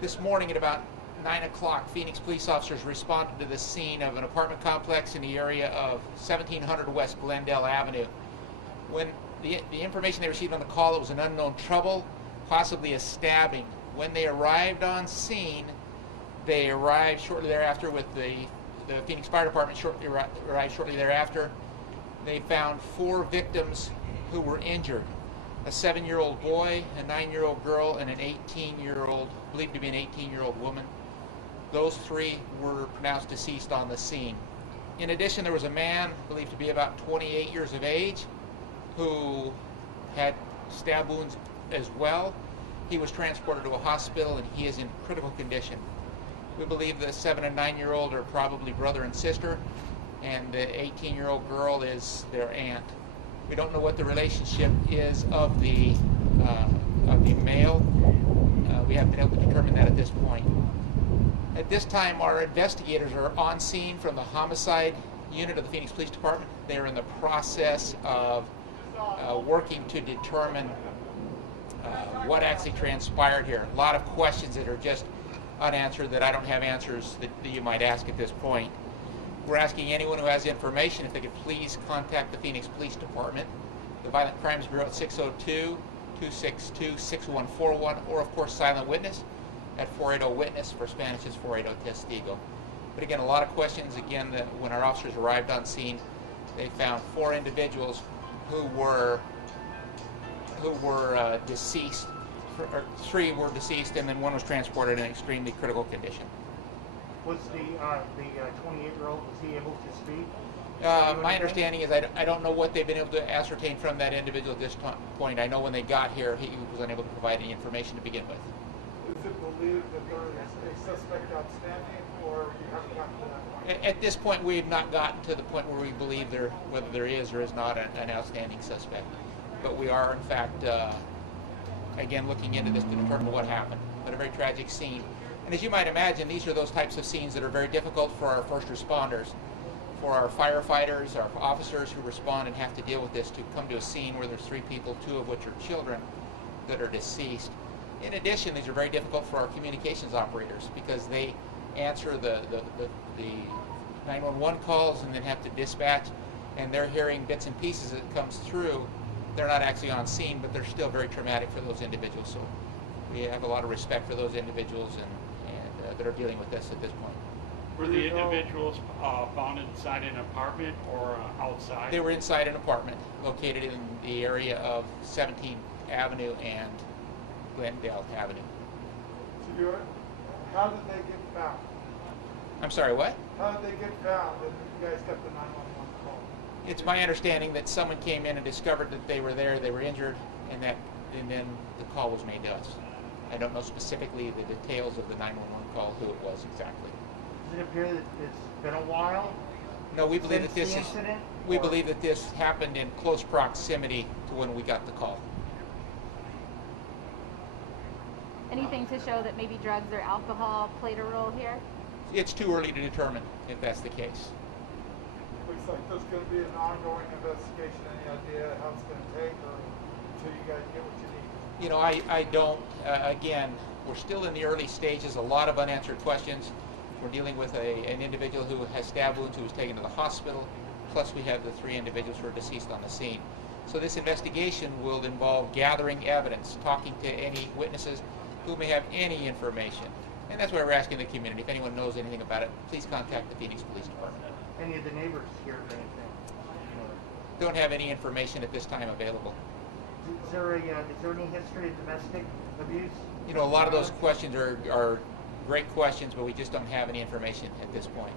This morning at about 9 o'clock, Phoenix police officers responded to the scene of an apartment complex in the area of 1700 West Glendale Avenue. When the information they received on the call, it was an unknown trouble, possibly a stabbing. When they arrived on scene, they arrived shortly thereafter with the Phoenix Fire Department arrived shortly thereafter. They found 4 victims who were injured. A 7-year-old boy, a 9-year-old girl, and an 18-year-old, believed to be an 18-year-old woman. Those 3 were pronounced deceased on the scene. In addition, there was a man believed to be about 28 years of age who had stab wounds as well. He was transported to a hospital and he is in critical condition. We believe the 7 and 9-year-old are probably brother and sister, and the 18-year-old girl is their aunt. We don't know what the relationship is of the male. We haven't been able to determine that at this point. At this time, our investigators are on scene from the homicide unit of the Phoenix Police Department. They're in the process of working to determine what actually transpired here. A lot of questions that are just unanswered that I don't have answers that you might ask at this point. We're asking anyone who has information if they could please contact the Phoenix Police Department, the Violent Crimes Bureau at 602-262-6141, or of course Silent Witness at 480-WITNESS, for Spanish is 480-TESTIGO. But again, a lot of questions. Again, when our officers arrived on scene, they found 4 individuals who were deceased. 3 were deceased, and then 1 was transported in extremely critical condition. Was the 28-year-old, was he able to speak? My understanding is I don't know what they've been able to ascertain from that individual at this point. I know when they got here, he was unable to provide any information to begin with. Is it believed that there is a suspect outstanding, or you haven't gotten to that point? At this point, we have not gotten to the point where we believe whether there is or is not an outstanding suspect. But we are, in fact, again, looking into this to determine what happened. But a very tragic scene. And as you might imagine, these are those types of scenes that are very difficult for our first responders, for our firefighters, our officers who respond and have to deal with this, to come to a scene where there's 3 people, 2 of which are children, that are deceased. In addition, these are very difficult for our communications operators because they answer the 911 calls and then have to dispatch, and they're hearing bits and pieces that comes through. They're not actually on scene, but they're still very traumatic for those individuals. So we have a lot of respect for those individuals and that are dealing with this at this point. Were the individuals found inside an apartment or outside? They were inside an apartment located in the area of 17th Avenue and Glendale Avenue. So how did they get found? I'm sorry, what? How did they get found and you guys got the 911 call? It's my understanding that someone came in and discovered that they were there, they were injured, and then the call was made to us. I don't know specifically the details of the 911 call, who it was exactly. Does it appear that it's been a while? No, we believe that this believe that this happened in close proximity to when we got the call. Anything to show that maybe drugs or alcohol played a role here? It's too early to determine if that's the case. Looks like there's going to be an ongoing investigation. Any idea how it's going to take, or until you guys get what you need? You know, I don't, again, we're still in the early stages, a lot of unanswered questions. We're dealing with an individual who has stab wounds who was taken to the hospital, plus we have the 3 individuals who are deceased on the scene. So this investigation will involve gathering evidence, talking to any witnesses who may have any information. And that's why we're asking the community, if anyone knows anything about it, please contact the Phoenix Police Department. Any of the neighbors hear of anything? Don't have any information at this time available. Is there any history of domestic abuse? You know, a lot of those questions are great questions, but we just don't have any information at this point.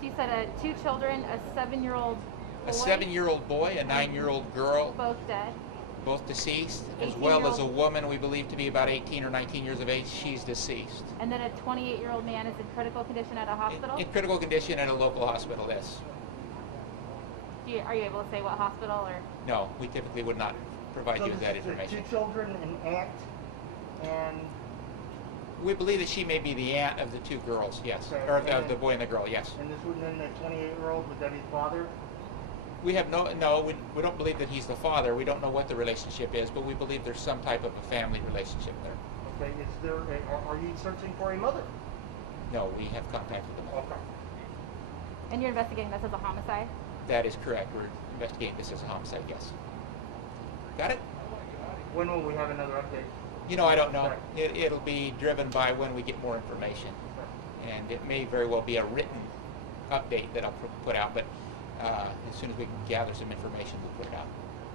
So you said 2 children, a 7-year-old boy? A 7-year-old boy, a 9-year-old girl. Both dead? Both deceased, as well as a woman we believe to be about 18 or 19 years of age. She's deceased. And then a 28-year-old man is in critical condition at a hospital? In critical condition at a local hospital, yes. Are you able to say what hospital? Or? No, we typically would not provide you with that information. 2 children, an aunt, and... We believe that she may be the aunt of the 2 girls, yes. Okay. Or of the boy and the girl, yes. And this would then the 28-year-old, would that be the father? We have we don't believe that he's the father. We don't know what the relationship is, but we believe there's some type of a family relationship there. Okay, are you searching for a mother? No, we have contacted them. Okay. And you're investigating this as a homicide? That is correct. We're investigating this as a homicide, yes. Got it? When will we have another update? You know, I don't know. Okay. It'll be driven by when we get more information. And it may very well be a written update that I'll put out, but as soon as we can gather some information, we'll put it out.